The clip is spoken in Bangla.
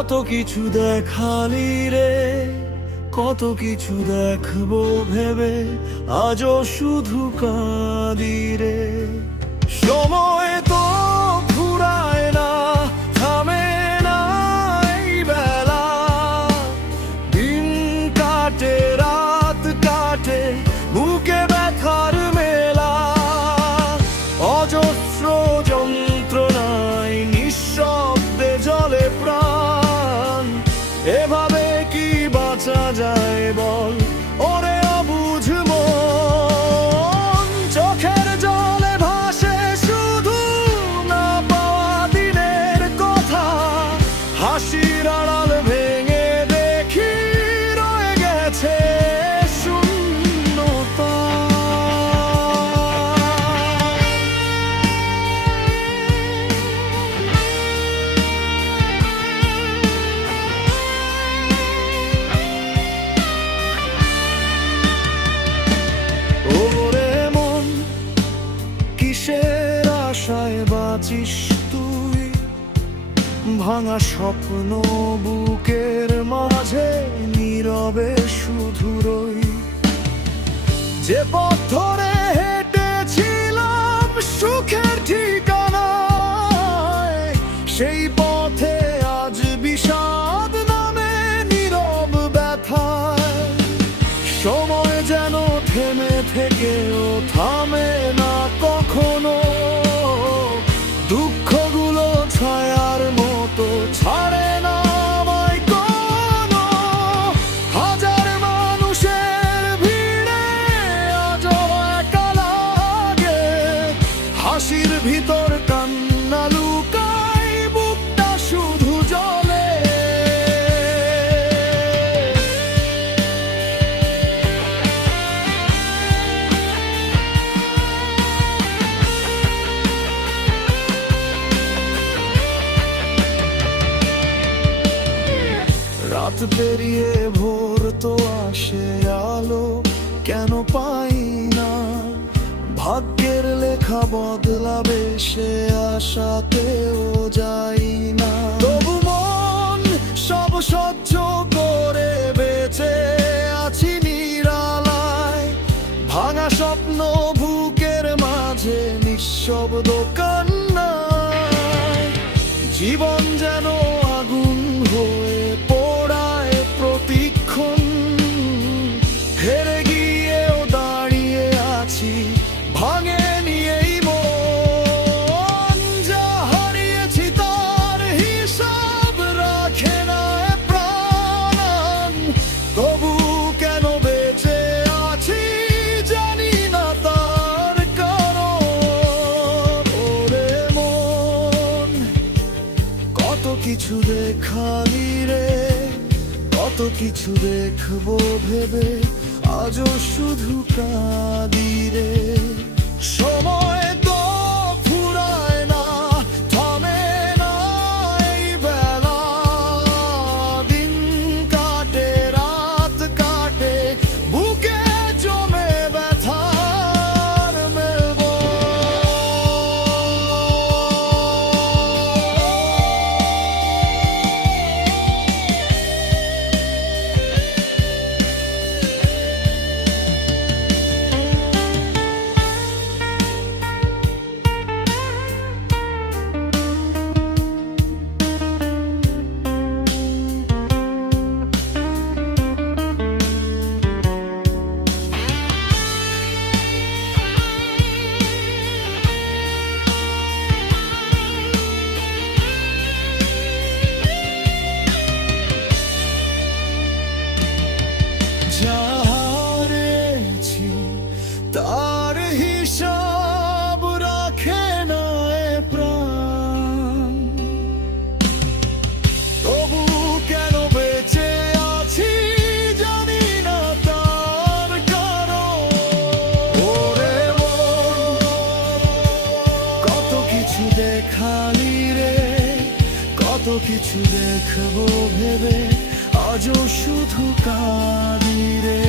কত কিছু দেখালি রে, কত কিছু দেখবো ভেবে আজও শুধু কাঁদি রে। সময় তো ফুরায় না, থামে না এই বেলা, দিন কাটে রাত কাটে বুকে ব্যথার মেলা, অজস্র যন্ত্রণায় নিঃশব্দে জলে প্রাণ। এভাবে কি বাঁচা যায় বল ওরে অবুঝ মন, চোখের জলে ভাসে শুধু না পাওয়া দিনের কথা, হাসির আড়াল ভেঙে দেখি রয়ে গেছে শূন্যতা। ওরে মন, কিসের আশায় বাঁচিস তুই, ভাঙা স্বপ্ন বুকের মাঝে নীরবে শুধু রই। যে পথ ধরে হেঁটেছিলাম সুখের ঠিকানায়, সেই পথে আজ বিষাদ নামে নীরব ব্যথায়। সময় যেন থেমে থেকেও থামে না কখনো, দুঃখগুলো ছায়ার মতো ছাড়ে না আমায় কোনো। হাজার মানুষের ভিড়ে আজও একা লাগে, হাসির ভিতর কান্না লুকায়, বুকটা শুধু জ্বলে। রাত পেরিয়ে ভোর তো আসে, আলো কেন পাই না, ভাগ্যের লেখা বদলাবে সে আশাতেও যাই না। তবু মন সব সহ্য করে বেঁচে আছি নিরালায়, ভাঙা স্বপ্ন বুকের মাঝে নিঃশব্দ কান্নায়। জীবন যেন আগুন হয়ে পোড়ায় প্রতিক্ষণ, হেরে গিয়েও দাঁড়িয়ে আছি ভাঙেনি এই মন। যা হারিয়েছি তার হিসাব রাখে না এ প্রাণ, তবু কেন বেঁচে আছি জানি না তার কারণ। ওরে মন, কত কিছু দেখালি রে, কত কিছু দেখবো ভেবে আজও শুধু কাঁদি রে। সময় তো ফুরায় না, থামে না এই বেলা, দিন কাটে রাত কাটে বুকে জমে ব্যথার মেলবো। যা হারিয়েছি তার হিসাব রাখে না এ প্রাণ, তবু কেন বেঁচে আছি জানি না তার কারণ। ওরে মন, কত কিছু দেখালি রে, কত কিছু দেখবো ভেবে আজও শুধু কাঁদি রে।